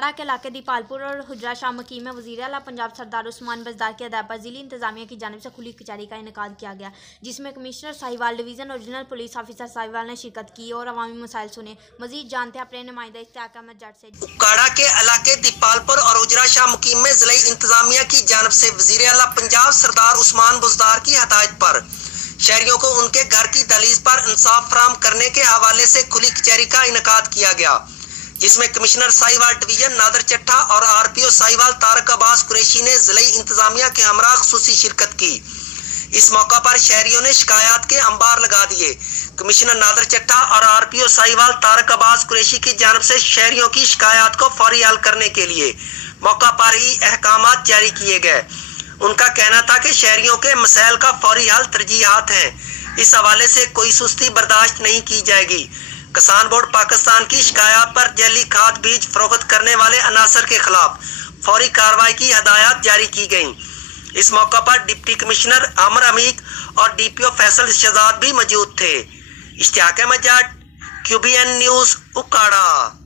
के इलाके दीपालपुर और हुजरा शाह मकीम में वज़ीर आला पंजाब सरदार उस्मान बज़दार की हदायत पर ज़िली इंतज़ामिया की जानिब से खुली कचहरी का इनेकाद किया गया, जिसमें commissioner Sahiwal division original police officer Sahiwal ने शिरकत की और अवामी मसाइल सुने। मज़ीद जानते हैं अपने नुमाइंदा इश्तियाक अहमद जट से। उकाड़ा के इलाके दीपालपुर और हुजरा शाह मकीम में ज़िला इंतज़ामिया की जानिब से वज़ीर आला पंजाब सरदार उस्मान बज़दार की हदायत पर शहरियों को उनके घर की दहलीज पर इंसाफ फराहम करने के हवाले से खुली कचहरी का इनेकाद किया गया, जिसमें कमिश्नर साहिवाल डिवीजन नादर चट्टा और आरपीओ साहिवाल तारक अब्बास कुरैशी ने ज़िला इंतज़ामिया के हमरा ख़ुसूसी शिरकत की। इस मौका पर शहरियों ने शिकायत के अंबार लगा दिए। कमिश्नर नादर चट्टा और आरपीओ साहिवाल तारक अब्बास कुरैशी की जानिब से शहरियों की शिकायत को फौरी हल करने के लिए मौका पर ही अहकामात जारी किए गए। उनका कहना था कि शहरियों के मसाइल का फौरी हल तरजीहात है, इस हवाले से कोई सुस्ती बर्दाश्त नहीं की जाएगी। किसान बोर्ड पाकिस्तान की शिकायत पर जैली खाद बीज फरोख्त करने वाले अनासर के खिलाफ फौरी कार्रवाई की हदायत जारी की गई। इस मौका पर डिप्टी कमिश्नर आमर अमीक और डीपीओ फैसल शहजाद भी मौजूद थे। इश्तियाक अहमद जट, QBN न्यूज़, उकाड़ा।